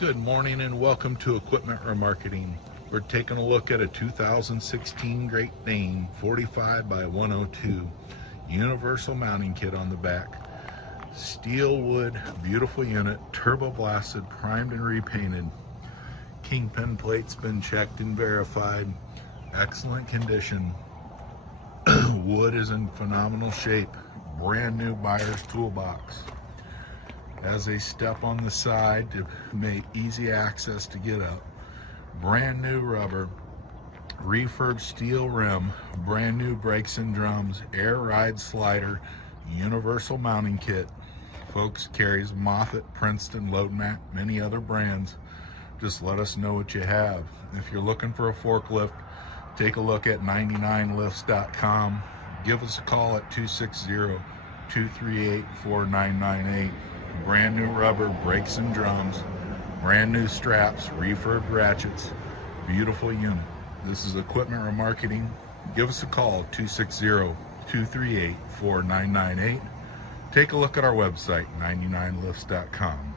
Good morning and welcome to Equipment Remarketing. We're taking a look at a 2016 Great Dane 45 by 102 Universal Mounting Kit on the back. Steel wood, beautiful unit, turbo blasted, primed and repainted. Kingpin plate's been checked and verified. Excellent condition. Wood is in phenomenal shape. Brand new buyer's toolbox. Has a step on the side to make easy access to get up. Brand new rubber, refurb steel rim, brand new brakes and drums, air ride slider, universal mounting kit. Folks, carries Moffett, Princeton, Load Mat, many other brands. Just let us know what you have. If you're looking for a forklift, take a look at 99lifts.com. Give us a call at 260-238-4998. Brand new rubber, brakes and drums, brand new straps, refurb ratchets, beautiful unit. This is Equipment Remarketing. Give us a call, 260-238-4998. Take a look at our website, 99lifts.com.